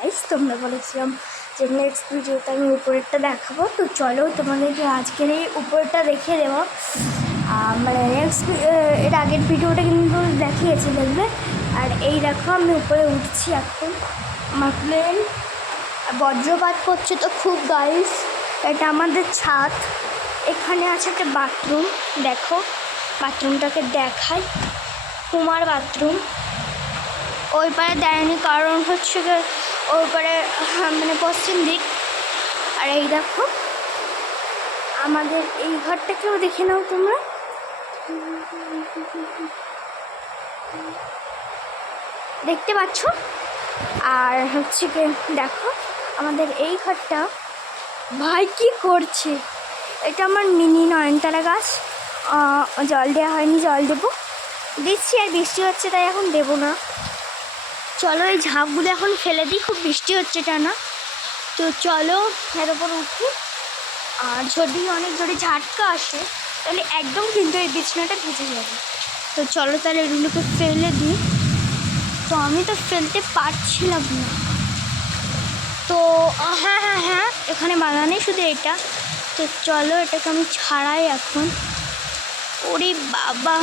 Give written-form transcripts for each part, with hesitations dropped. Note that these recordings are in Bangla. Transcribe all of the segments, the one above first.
গাইস, তোমরা বলেছিলাম যে নেক্সট ভিডিওতে আমি উপরেরটা দেখাবো। তো চলো তোমাদেরকে আজকের এই উপরেরটা দেখিয়ে দেবো। মানে নেক্সট এর আগের ভিডিওটা কিন্তু দেখিয়েছি, দেখবে। আর এই দেখো আমি উপরে উঠছি এখন। আমার প্লেন বজ্রপাত করছে তো খুব গাইস। এটা আমাদের ছাদ। এখানে আছে একটা বাথরুম, দেখো বাথরুমটাকে দেখাই। কুমার বাথরুম ওই পারে দেয়নি, কারণ হচ্ছে ওই পারে মানে পশ্চিম দিক। আর এই দেখো আমাদের এই ঘরটাকেও দেখে নাও তোমরা। দেখতে পাচ্ছ? আর হচ্ছে কি দেখো আমাদের এই ঘরটা। ভাই কি করছে? এটা আমার মিনি নয়নতারা গাছ। জল দেওয়া হয়নি, জল দেবো, দিচ্ছি। আর বৃষ্টি হচ্ছে তাই এখন দেবো না। চলো এই ঝাঁপগুলো এখন ফেলে দিই, খুব বৃষ্টি হচ্ছে টানা। তো চলো এর ওপর উঠি। আর যদি অনেক জোরে ঝাটকা আসে তাহলে একদম কিন্তু এই বিছানাটা ভিজে যাবে। তো চলো তাহলে এগুলোকে ফেলে দিই। তো আমি তো ফেলতে পারছিলাম না। তো হ্যাঁ এখানে বাধা নেই, শুধু এটা। তো চলো এটাকে আমি ছাড়াই এখন। ওরে বাবা,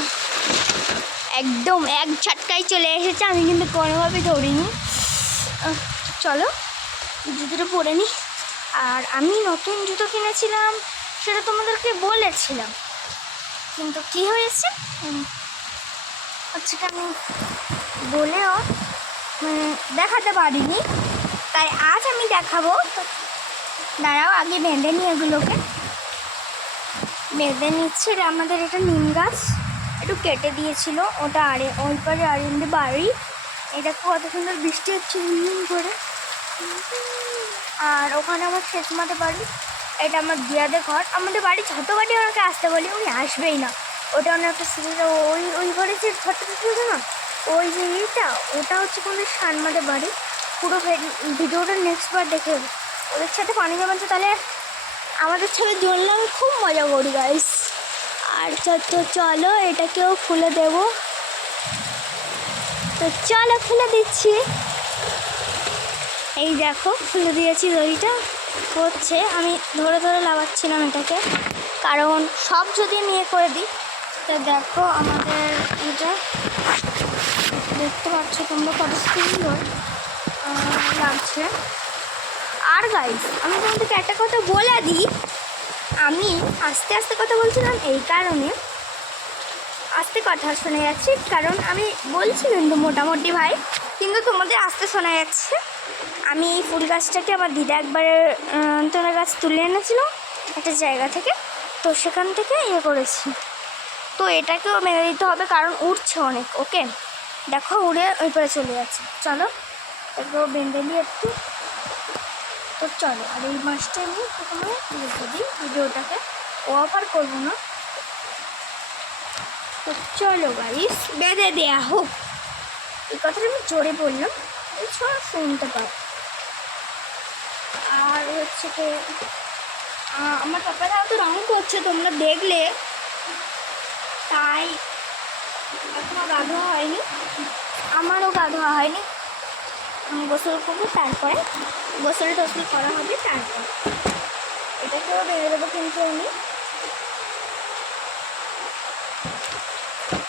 একদম এক ঝটকায় চলে এসেছে, আমি কিন্তু কোনোভাবে ধরিনি। চলো জুতোটা পরে নিই। আর আমি নতুন জুতো কিনেছিলাম, সেটা তোমাদেরকে বলেছিলাম, কিন্তু কী হয়েছে হচ্ছে কি আমি বলেও মানে দেখাতে পারিনি। তাই আজ আমি দেখাবো। দাঁড়াও আগে বেঁধে নিই এগুলোকে। বেঁধে নিচ্ছে। আমাদের এটা নিম গাছ একটু কেটে দিয়েছিল, ওটা ওই পারে আরেন্দ্র বাড়ি। এটা কত সুন্দর বৃষ্টি হচ্ছে ঝিম করে। আর ওখানে আমার শেষমাতে বাড়ি। এটা আমার দিয়াদের ঘর। আমাদের বাড়ি ছোটো বাড়ি, ওনাকে আসতে বলি উনি আসবেই না। ওটা অনেকটা সিরিজ। ওই ঘরে যে ঘরটা দেখেছো না, ওই যে এইটা, ওটা হচ্ছে কোনো সানমাদের বাড়ি। পুরো ভিডিওটা নেক্সট বার দেখে ওদের সাথে পানি জমাচ্ছে, তাহলে আমাদের ছেলে জন্য আমি খুব মজা করি গাইস। আর তো চলো এটাকেও খুলে দেব। তো চলো খুলে দিচ্ছি। এই দেখো খুলে দিয়েছি। দড়িটা হচ্ছে আমি ধরে ধরে লাগাচ্ছিলাম এটাকে, কারণ সব যদি নিয়ে করে দিই। তো দেখো আমাদের এটা দেখতে পাচ্ছ তোমরা কত সুন্দর লাগছে। আর গাইস আমি তোমাদেরকে একটা কথা বলে দিই, আমি আস্তে আস্তে কথা বলছিলাম এই কারণে আস্তে কথা শোনা যাচ্ছে, কারণ আমি বলছি কিন্তু মোটামুটি ভাই, কিন্তু তোমাদের আস্তে শোনা যাচ্ছে। আমি এই ফুল গাছটাকে আমার দিদা একবারে তোমার গাছ তুলে এনেছিল একটা জায়গা থেকে, তো সেখান থেকে ইয়ে করেছি। তো এটাকেও মেনে দিতে হবে, কারণ উঠছে অনেক। ওকে দেখো উড়ে ওই পারে চলে যাচ্ছে। চলো এগুলো বেঁধে নিয়ে একটু। তো চলো আর এই মাছটা আমি প্রথমে রেখে দিই ভিডিওটাকে, ওভার করবো না। তো চলো গাইস বেঁধে দেওয়া হোক। এই কথাটা আমি জোরে বললাম, এই সব শুনতে পাবো। আর হচ্ছে কি আমার পাপারা তো রং করছে তোমরা দেখলে, তাই এখনো গা ধোয়া হয়নি, আমারও গা ধোয়া হয়নি। আমি গোসল করবো, তারপরে গোসল টোসল করা হবে, তারপর এটাকেও বেড়ে দেবো কিন্তু আমি।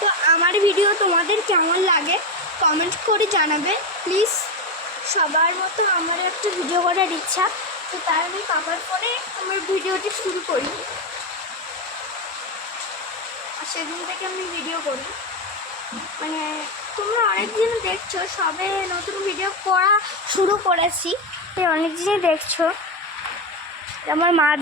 তো আমার ভিডিও তোমাদের কেমন লাগে কমেন্ট করে জানাবে প্লিজ। সবার মতো আমার একটা ভিডিও করার ইচ্ছা, তো তাই আমি পাপার পরে আমার ভিডিওটি শুরু করি। আর সেদিন থেকে আমি ভিডিও করি, মানে তোমরা অনেক দিন দেখছো, সবে নতুন ভিডিও করা শুরু করেছি, তাই অনেক দিনই দেখছো। আমার মা